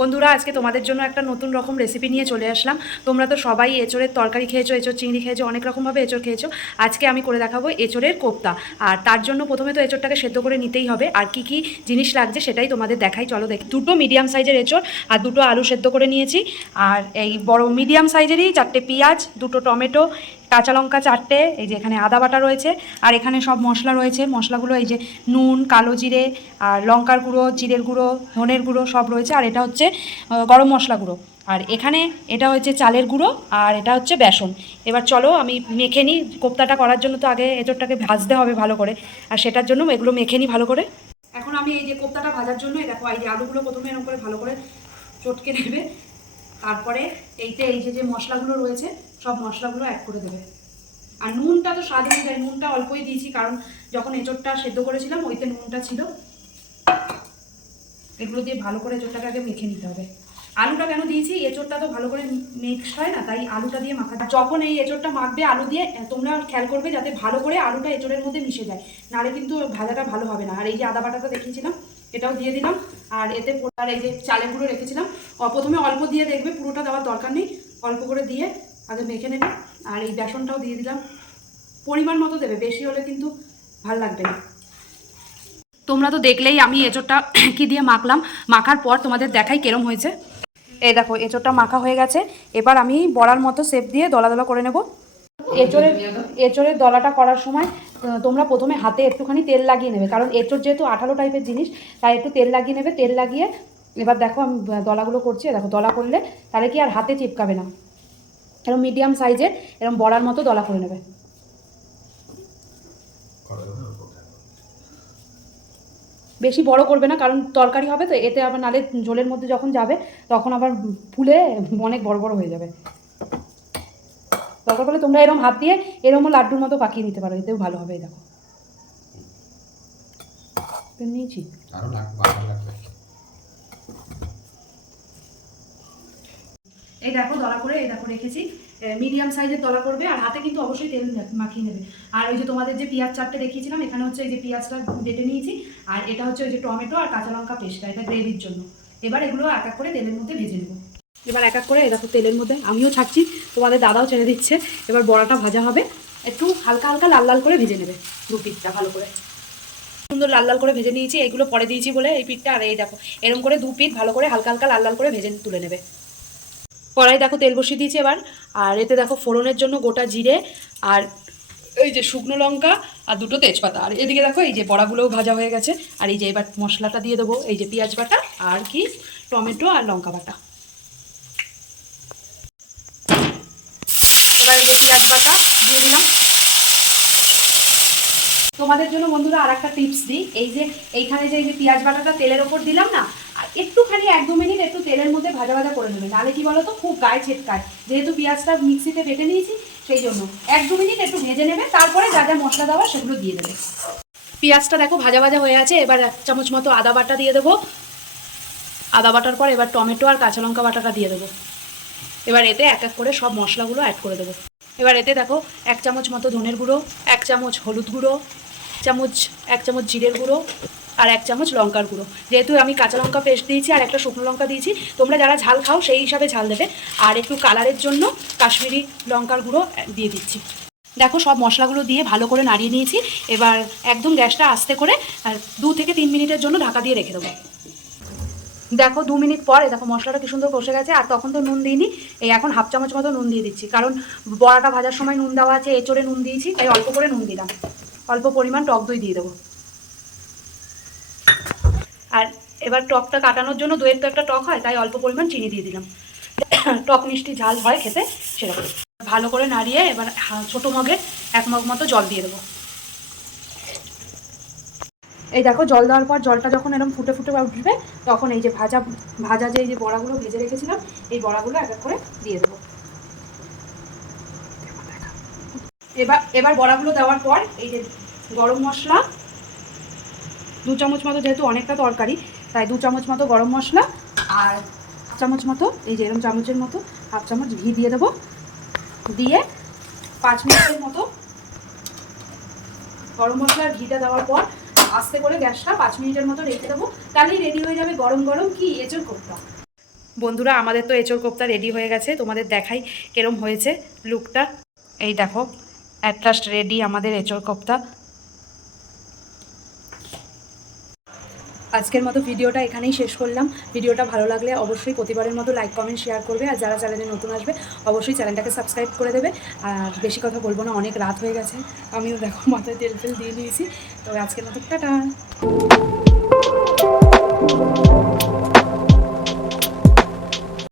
বন্ধুরা, আজকে তোমাদের জন্য একটা নতুন রকম রেসিপি নিয়ে চলে আসলাম। তোমরা তো সবাই এঁচড়ের তরকারি খেয়েছো এঁচড় চিংড়ি খেয়েছো, অনেক রকমভাবে এঁচড় খেয়েছো। আজকে আমি করে দেখাবো এঁচড়ের কোপ্তা। আর তার জন্য প্রথমে তো এঁচড়টাকে সেদ্ধ করে নিতেই হবে। আর কি কি জিনিস লাগছে সেটাই তোমাদের দেখাই। চলো দেখ। দুটো মিডিয়াম সাইজের এঁচড় আর দুটো আলু সেদ্ধ করে নিয়েছি। আর এই বড় মিডিয়াম সাইজেরই চারটে পেঁয়াজ, দুটো টমেটো কাঁচা লঙ্কা চারটে, এই যে এখানে আদা বাটা রয়েছে, আর এখানে সব মশলা রয়েছে। মশলাগুলো এই যে নুন, কালো জিরে, আর লঙ্কার গুঁড়ো, জিরের গুঁড়ো, ধনের গুঁড়ো সব রয়েছে, আর এটা হচ্ছে গরম মশলা গুঁড়ো। আর এখানে এটা হচ্ছে চালের গুঁড়ো, আর এটা হচ্ছে বেসন। এবার চলো আমি মেখে নিই, কোপ্তাটা করার জন্য তো আগে এঁচড়টাকে ভাজতে হবে ভালো করে, আর সেটার জন্য এগুলো মেখে নিই ভালো করে। এখন আমি এই যে কোপ্তাটা ভাজার জন্য দেখো, এই যে আলুগুলো প্রথমে এরকম করে ভালো করে চটকে নেবে তারপরে এইতে এই যে যে মশলাগুলো রয়েছে, সব মশলাগুলো অ্যাড করে দেবে। আর নুনটা তো স্বাদ অনুযায়ী নুনটা অল্পই দিয়েছি, কারণ যখন এঁচড়টা সেদ্ধ করেছিলাম, ওইতে নুনটা ছিল। এগুলো দিয়ে ভালো করে এঁচড়টাকে আগে মেখে নিতে হবে। আলুটা কেন দিয়েছি? এঁচড়টা তো ভালো করে মিক্স হয় না, তাই আলুটা দিয়ে মাখা যখন এই এঁচড়টা মাখবে, আলু দিয়ে তোমরা খেয়াল করবে যাতে ভালো করে আলুটা এঁচড়ের মধ্যে মিশে যায়। নাহলে কিন্তু ভাজাটা ভালো হবে না। আর এই যে আদা বাটাটা দেখিয়েছিলাম এটাও দিয়ে দিলাম। আর এতে আর এই যে চালের গুঁড়ো রেখেছিলাম। প্রথমে অল্প দিয়ে দেখবে, পুরোটা দেওয়ার দরকার নেই। অল্প করে দিয়ে আগে মেখে নেবে। আর এই বেসনটাও দিয়ে দিলাম। পরিমাণ মতো দেবে, বেশি হলে কিন্তু ভালো লাগবে না। তোমরা তো দেখলেই আমি এঁচোড়টা কি দিয়ে মাখলাম। মাখার পর তোমাদের দেখাই কেরম হয়েছে। এই দেখো, এঁচোড়টা মাখা হয়ে গেছে। এবার আমি বড়ার মতো সেপ দিয়ে দলা দলা করে নেব। এঁচোড়ের এঁচোড়ের দলাটা করার সময় তোমরা প্রথমে হাতে একটুখানি তেল লাগিয়ে নেবে। কারণ এঁচোড় যেহেতু আঠালো টাইপের জিনিস, তাই একটু তেল লাগিয়ে নেবে, তেল লাগিয়ে এবার দেখো আমি দলাগুলো করছি দেখো দলা করলে তাহলে কি আর হাতে চিপকাবে না। এরকম মিডিয়াম সাইজের এরকম বড়ার মতো দলা করে নেবে। বেশি বড় করবে না, কারণ তরকারি হবে তো, এতে আবার নালে ঝোলের মধ্যে যখন যাবে, তখন আবার ফুলে অনেক বড় বড় হয়ে যাবে। দরকার পড়লে তোমরা এরকম হাত দিয়ে এরকম লাড্ডুর মতো পাকিয়ে নিতে পারো এতেও ভালো হবে এই দেখো নিয়েছি। লাগবে। এই দেখো দলা করে এই দেখো রেখেছি। মিডিয়াম সাইজের দলা করবে আর হাতে কিন্তু অবশ্যই তেল মাখিয়ে নেবে। আর ওই যে তোমাদের যে পেঁয়াজ চারটে দেখিয়েছিলাম এখানে হচ্ছে এই যে পেঁয়াজটা বেটে নিয়েছি আর এটা হচ্ছে ওই যে টমেটো আর কাঁচা লঙ্কা পেস্টটা এটা গ্রেভির জন্য। এবার এগুলো এক এক করে তেলের মধ্যে ভেজে নেব। এবার এক এক করে, এই দেখো তেলের মধ্যে আমিও ছাড়ছি, তোমাদের দাদাও ছেড়ে দিচ্ছে। এবার বড়াটা ভাজা হবে। একটু হালকা হালকা লাল লাল করে ভেজে নেবে, দু পিঠটা ভালো করে। সুন্দর লাল লাল করে ভেজে নিয়েছি এইগুলো পরে দিয়েছি বলে এই পিঠটা। আর এই দেখো এরকম করে দু পিঠ ভালো করে হালকা হালকা লাল লাল করে ভেজে তুলে নেবে। কড়াই দেখো তেল বসিয়ে দিয়েছি এবার। আর এতে দেখো ফোড়নের জন্য গোটা জিরে আর এই যে শুকনো লঙ্কা আর দুটো তেজপাতা। আর এদিকে দেখো এই যে বড়াগুলোও ভাজা হয়ে গেছে। আর এই যে এবার মশলাটা দিয়ে দেবো, এই যে পেঁয়াজ বাটা আর কি টমেটো আর লঙ্কা বাটা। এবার যে বাটা দিয়ে দিলাম। তোমাদের জন্য বন্ধুরা আর একটা টিপস দিই। এই যে এইখানে যে এই যে পেঁয়াজ বাটাটা তেলের ওপর দিলাম না, আর একটুখানি এক দু মিনিট একটু তেলের মধ্যে ভাজা ভাজা করে নেবে। নাহলে কি বলো তো খুব গায়ে ছেটকায়। যেহেতু পেঁয়াজটা মিক্সিতে বেটে নিয়েছি, সেই জন্য। এক দু মিনিট একটু ভেজে নেবে, তারপরে যা যা মশলা দেওয়া সেগুলো দিয়ে দেবে। পেঁয়াজটা দেখো ভাজা ভাজা হয়ে আছে, এবার এক চামচ মতো আদা বাটা দিয়ে দেবো। আদা বাটার পর এবার টমেটো আর কাঁচা লঙ্কা বাটাটা দিয়ে দেবো। এবার এতে এক এক করে সব মশলাগুলো অ্যাড করে দেবো। এবার এতে দেখো, এক চামচ মতো ধনের গুঁড়ো, এক চামচ হলুদ গুঁড়ো চামচ, এক চামচ জিরের গুঁড়ো আর এক চামচ লঙ্কার গুঁড়ো। যেহেতু আমি কাঁচা লঙ্কা পেস্ট দিয়েছি আর একটা শুকনো লঙ্কা দিয়েছি, তোমরা যারা ঝাল খাও সেই হিসাবে ঝাল দেবে। আর একটু কালারের জন্য কাশ্মীরি লঙ্কার গুঁড়ো দিয়ে দিচ্ছি। দেখো সব মশলাগুলো দিয়ে ভালো করে নাড়িয়ে নিয়েছি। এবার একদম গ্যাসটা আস্তে করে, আর দু থেকে তিন মিনিটের জন্য ঢাকা দিয়ে রেখে দেবো। দেখো দু মিনিট পরে, দেখো মশলাটা কি সুন্দর কষে গেছে, আর তখন তো নুন দিইনি, এই এখন হাফ চামচ মতো নুন দিয়ে দিচ্ছি। কারণ বড়াটা ভাজার সময় নুন দেওয়া আছে, এঁচড়ে নুন দিয়েছি, তাই অল্প করে নুন দিলাম। অল্প পরিমাণ টক দই দিয়ে দেবো। আর এবার টকটা কাটানোর জন্য দইয়ের তো একটা টক হয়, তাই অল্প পরিমাণ চিনি দিয়ে দিলাম। টক মিষ্টি ঝাল হয় খেতে, সেরকম। ভালো করে নাড়িয়ে এবার ছোটো মগে এক মগ মতো জল দিয়ে দেবো। এই দেখো জল দেওয়ার পর জলটা যখন এরকম ফুটে ফুটে উঠবে, তখন এই যে ভাজা ভাজা যে, এই যে বড়াগুলো ভেজে রেখেছিলাম, এই বড়াগুলো এক এক করে দিয়ে দেবো। এবার এবার বড়াগুলো দেওয়ার পর এই যে গরম মশলা, দু চামচ মতো যেহেতু অনেকটা তরকারি, তাই দু চামচ মতো গরম মশলা আর চামচ মতো, এই যে এরকম চামচের মতো হাফ চামচ ঘি দিয়ে দেবো। দিয়ে পাঁচ মিনিটের মতো গরম মশলা ঘিটা দেওয়ার পর আস্তে করে গ্যাসটা পাঁচ মিনিটের মতো রেখে দেবো। তাহলেই রেডি হয়ে যাবে গরম গরম কি এঁচড় কোপ্তা। বন্ধুরা, আমাদের তো এঁচড় কোপ্তা রেডি হয়ে গেছে। তোমাদের দেখাই কেরম হয়েছে লুকটা এই দেখো অ্যাট লাস্ট রেডি আমাদের এঁচড় কোপ্তা। আজকের মতো ভিডিওটা এখানেই শেষ করলাম। ভিডিওটা ভালো লাগলে অবশ্যই প্রতিবারের মতো লাইক কমেন্ট শেয়ার করবে। আর যারা চ্যানেলে নতুন আসবে, অবশ্যই চ্যানেলটাকে সাবস্ক্রাইব করে দেবে। আর বেশি কথা বলব না, অনেক রাত হয়ে গেছে। আমিও দেখো, মাথায় তেল তেল দিয়ে নিয়েছি। তো আজকের মতো টাটা।